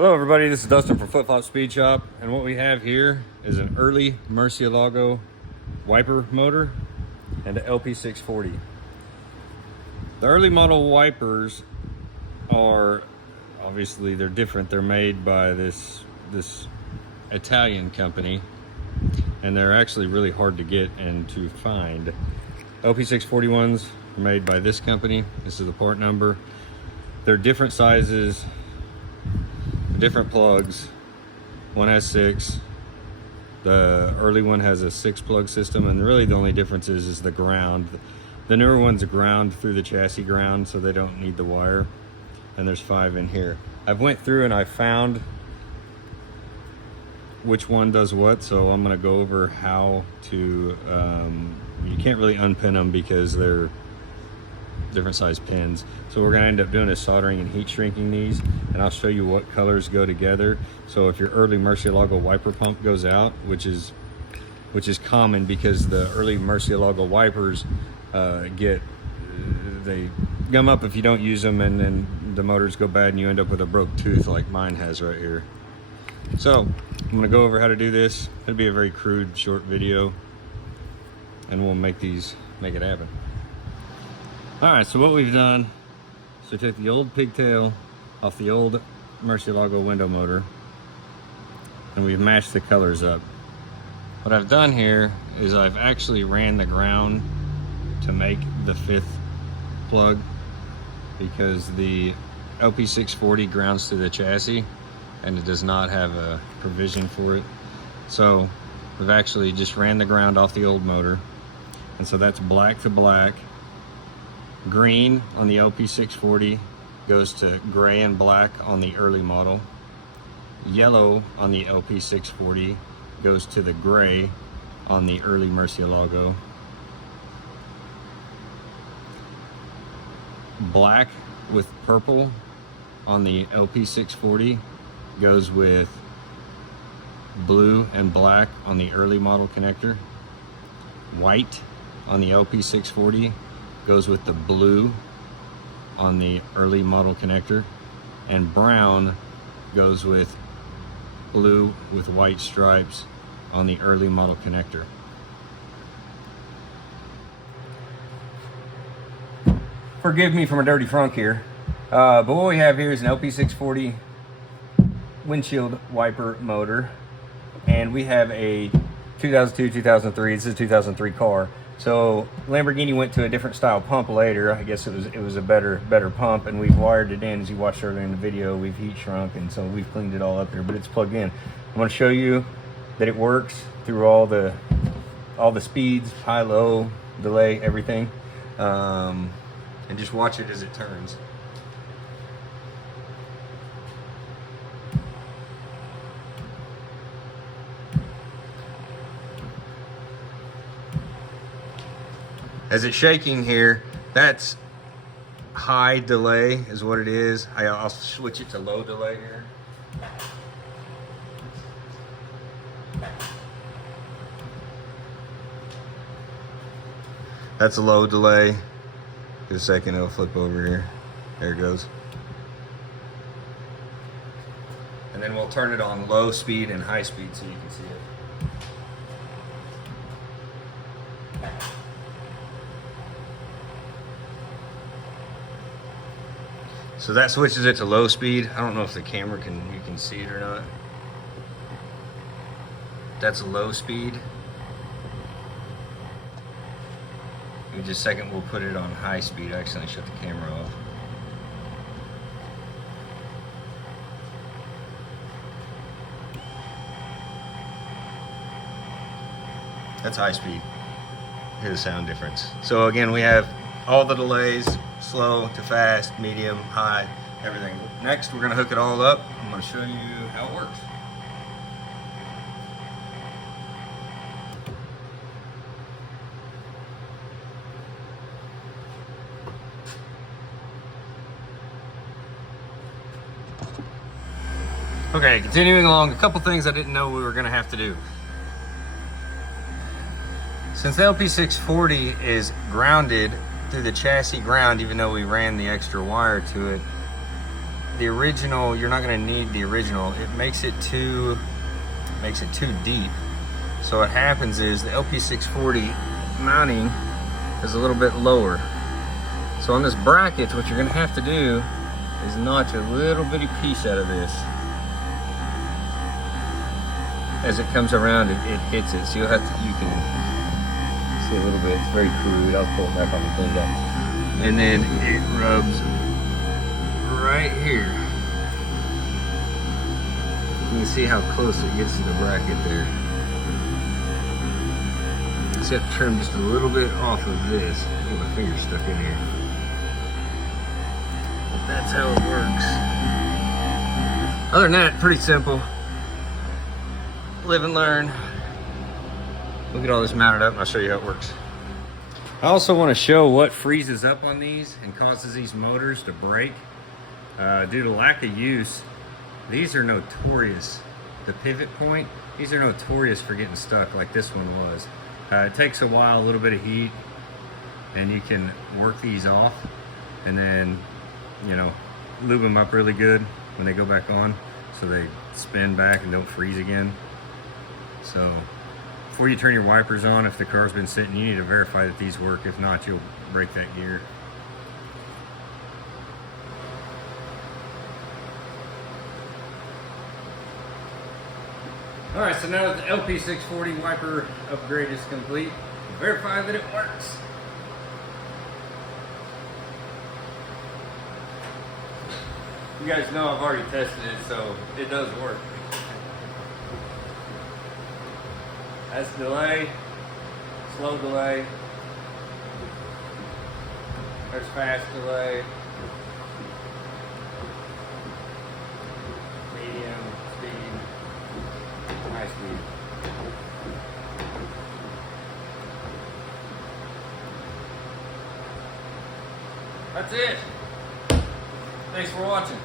Hello everybody, this is Dustin from Flip Flop Speed Shop, and what we have here is an early Murcielago wiper motor and an LP640. The early model wipers are, obviously they're different. They're made by this Italian company, and they're actually really hard to get and to find. LP640 ones are made by this company. This is the part number. They're different sizes, different plugs. One has 6. The early one has a 6 plug system, and really the only difference is the ground. The newer one's ground through the chassis ground, so they don't need the wire. And there's 5 in here. I've went through and I found which one does what, so I'm going to go over how to you can't really unpin them because they're different size pins. So we're going to end up doing is soldering and heat shrinking these, and I'll show you what colors go together. So if your early Murcielago wiper pump goes out, which is common because the early Murcielago wipers they gum up if you don't use them, and then the motors go bad and you end up with a broke tooth like mine has right here. So I'm going to go over how to do this. It'll be a very crude short video, and we'll make it happen. Alright, so what we've done is we took the old pigtail off the old Murcielago window motor, and we've matched the colors up. What I've done here is I've actually ran the ground to make the 5th plug, because the LP640 grounds to the chassis and it does not have a provision for it. So we've actually just ran the ground off the old motor, and so that's black to black. Green on the LP640 goes to gray and black on the early model. Yellow on the LP640 goes to the gray on the early Murcielago. Black with purple on the LP640 goes with blue and black on the early model connector. White on the LP640 goes with the blue on the early model connector, and brown goes with blue with white stripes on the early model connector. Forgive me for my dirty frunk here, but what we have here is an LP640 windshield wiper motor, and we have a 2002-2003, this is a 2003 car. So Lamborghini went to a different style pump later. I guess it was a better pump, and we've wired it in. As you watched earlier in the video, we've heat shrunk, and so we've cleaned it all up there, but it's plugged in. I'm going to show you that it works through all the speeds, high, low, delay, everything, and just watch it as it turns. As it's shaking here, that's high delay is what it is. I'll switch it to low delay here. That's a low delay. In a second, it'll flip over here. There it goes. And then we'll turn it on low speed and high speed so you can see it. So that switches it to low speed. I don't know if the camera you can see it or not. That's low speed. In just a second we'll put it on high speed. I accidentally shut the camera off. That's high speed. Hear the sound difference. So again, we have all the delays, slow to fast, medium, high, everything. Next, we're going to hook it all up. I'm going to show you how it works. Okay, continuing along, a couple things I didn't know we were going to have to do. Since the LP640 is grounded through the chassis ground, even though we ran the extra wire to it, the original, you're not going to need the original. It makes it too deep. So what happens is the LP640 mounting is a little bit lower. So on this bracket, what you're going to have to do is notch a little bitty piece out of this. As it comes around, it hits it. So you can see a little bit. It's very crude. I'll pull it back on the cleaned up. And then it rubs right here. You can see how close it gets to the bracket there. So you have to trim just a little bit off of this. Get my finger stuck in here. But that's how it works. Other than that, pretty simple. Live and learn. We'll get all this mounted up and I'll show you how it works. I also want to show what freezes up on these and causes these motors to break. Due to lack of use, these are notorious. The pivot point, these are notorious for getting stuck like this one was. It takes a while, a little bit of heat, and you can work these off and then, you know, lube them up really good when they go back on so they spin back and don't freeze again. So before you turn your wipers on, if the car's been sitting, you need to verify that these work. If not, you'll break that gear. All right, so now that the LP640 wiper upgrade is complete, verify that it works. You guys know I've already tested it, so it does work. That's delay, slow delay, there's fast delay, medium speed, high speed. That's it. Thanks for watching.